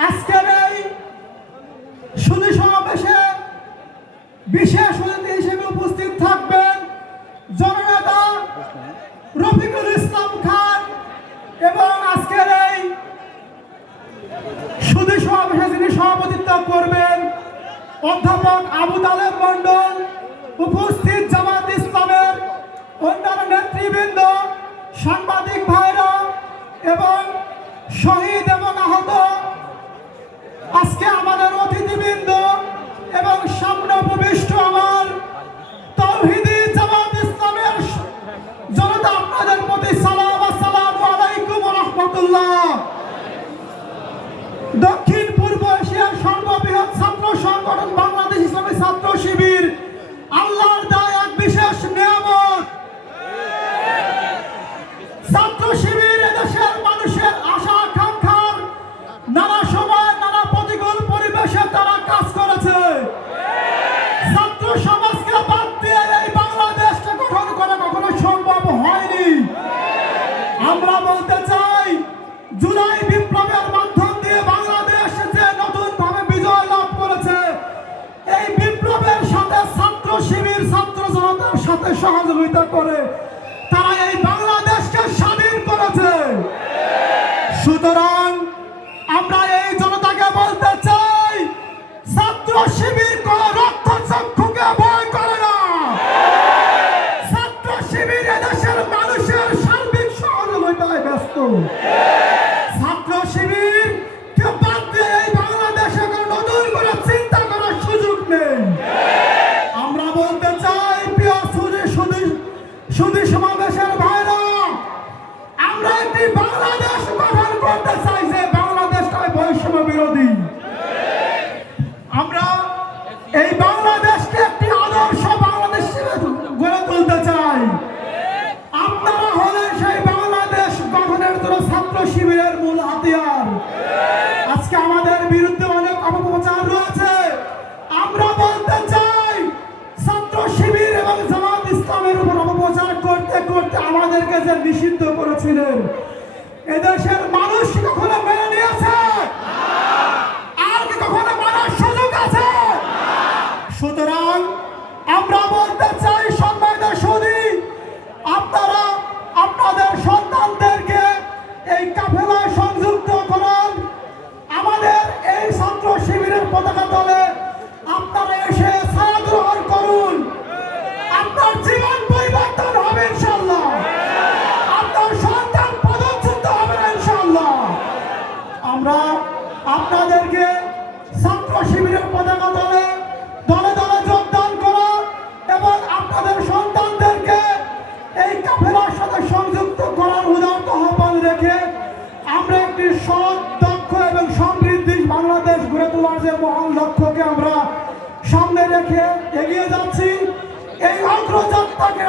আজকের এই শুধু সমাবেশে বিশেষ অতিথি হিসেবে উপস্থিত থাকবেন জননেতা রফিকুল ইসলাম খান এবং আজকের এই শুধু সমাবেশে যিনি সভাপতিত্ব করবেন অধ্যাপক আবু তালেব মন্ডল উপস্থিত জামাত ইসলামের অন্যান্য নেতৃবৃন্দ, সাংবাদিক ভাইরা এবং শহীদ দক্ষিণ পূর্ব এশিয়ার সর্ববৃহৎ ছাত্র সংগঠন বাংলাদেশ ইসলামী ছাত্র শিবির, আল্লাহর দায় এক বিশেষ নিয়ামত। ছাত্র শিবির এদেশের মানুষের আশা আকাঙ্ক্ষার নানা সময় নানা প্রতিকূল পরিবেশে তারা কাজ করেছে। ছাত্র সমাজকে বাদ দিয়ে এই বাংলাদেশকে গঠন করা কখনো সম্ভব হয়নি। আমরা বলতে চাই, জুলাই সহযোগিতা করে তারা এই বাংলাদেশকে স্বাধীন করেছে। সুতরাং আমরা এই জনতাকে বলতে চাই, ছাত্র শিবির কোন রক্ত চক্ষুকে ভয় করে না। ছাত্র শিবির এদেশের মানুষের সার্বিক সহযোগিতায় ব্যস্ত। আজকে আমাদের বিরুদ্ধে অনেক অপপ্রচার রয়েছে। আমরা বলতে চাই, ছাত্র শিবির এবং জামাত ইসলামের উপর অপপ্রচার করতে করতে আমাদেরকে যে নিষিদ্ধ করেছিলেন, এদেশের মানুষ আমরা আপনাদেরকে ছাত্র শিবিরের পতাকা দলে দলে দলে যোগদান করা এবং আপনাদের সন্তানদেরকে এই কাফেলার সাথে সংযুক্ত করার উদাহরণ আহ্বান রেখে আমরা একটি সৎ, দক্ষ এবং সমৃদ্ধি বাংলাদেশ গড়ে তোলার যে মহান লক্ষ্যকে আমরা সামনে রেখে এগিয়ে যাচ্ছি। এই অগ্রযাত্রাকে